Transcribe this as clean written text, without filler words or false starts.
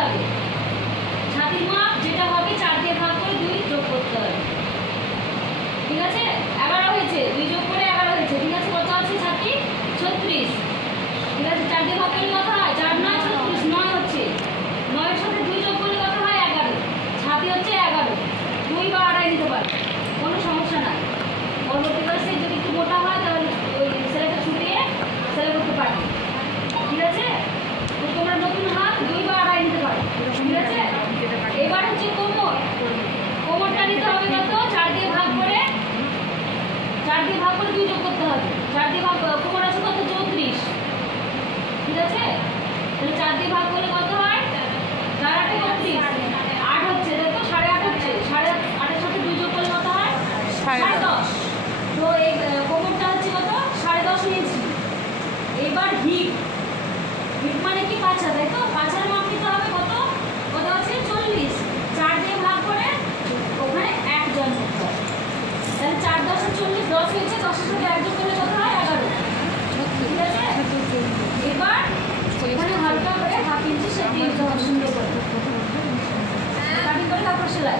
হবে, ছাতির মাপ যেটা হবে 4 দিয়ে ভাগ করে 2 যোগ করতে হবে। ঠিক আছে, 11 হয়েছে, 2 যোগ করে 11 হয়েছে। ঠিক আছে, কত আছে ছাতি? 36। ঠিক আছে, 4 দিয়ে ভাগ করলে কত হয়? 4 9 36, 9 হচ্ছে। 9 এর সাথে 2 যোগ করলে কত হয়? 11। ছাতি হচ্ছে 11, 2 বা আড়াই নিতে পারো, কোনো সমস্যা নাই। পরবর্তী ক্লাসে যদি একটু মোটা হয় তাহলে ওই সেলাইটা ছুটিয়ে সেলাই করতে পারবে। ঠিক আছে, তো তোমরা নতুন হাত 2 বা আড়াই নিতে পারো। ঠিক আছে, এবার হচ্ছে কোমর। কোমরটা নিতে হবে কত? 4 দিয়ে ভাগ করে 2 যোগ করতে হবে। 4 দিয়ে ভাগ, কোমর আছে কত? 34। ঠিক আছে, তাহলে 4 দিয়ে ভাগ করলে কত হয়? 4 8 32, 8 হচ্ছে, দেখো 8.5 হচ্ছে। 8.5 এর সাথে 2 যোগ করলে কত হয়? 10.5। তো এই কোমরটা হচ্ছে কত? 10.5 নিয়েছি। এবার হিপ। হিপ মানে কি? পাছা, তাই তো? পাছার মাপ নিতে হবে কত? কত আছে? 40। 4 দিয়ে ভাগ করে ওখানে 1 জয়েন করতে হবে। তাহলে 4 10 40, 10 হয়েছে, 10 এর সাথে 1 যোগ করলে কত হয়? 11। ঠিক আছে, এবার এখানে হালকা করে 1/2 ইঞ্চি সেট দিতে হবে সুন্দর করে, কাটিং করে তারপর সেলাই।